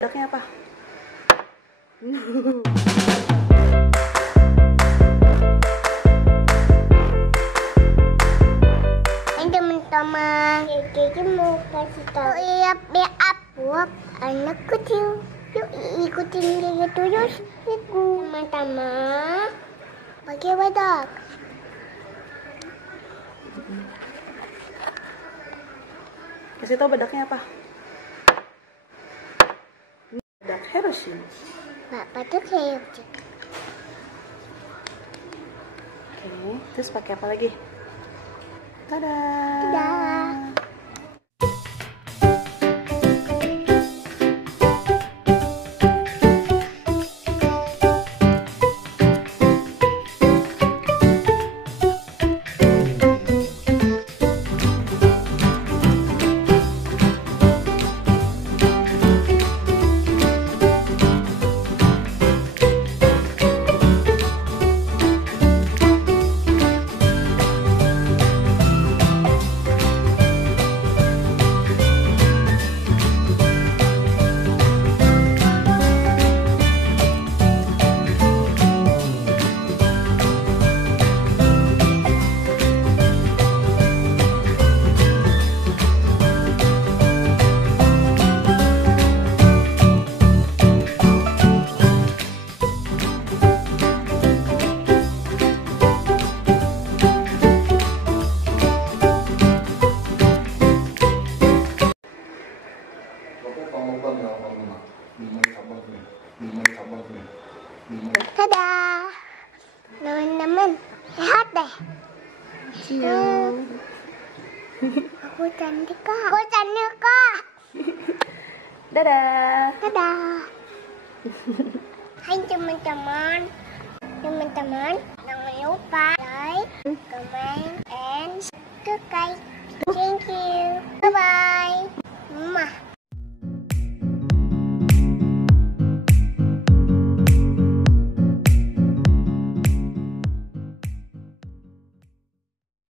Produknya apa? Teman-teman, Kiki mau kasih tahu buat anak kecil. Yuk ikutin Kiki terus. Teman-teman, pakai badak. Kasih tahu badaknya apa? Badak Hiroshima. Badak Hiroshima. Oke, terus pakai apa lagi? Dadah. Dadah. Dadah, teman-teman, sehat deh. Aku cantik kak. Aku cantik kak. Dadah. Dadah. Hai teman-teman, jangan lupa like, comment, and subscribe. Thank you.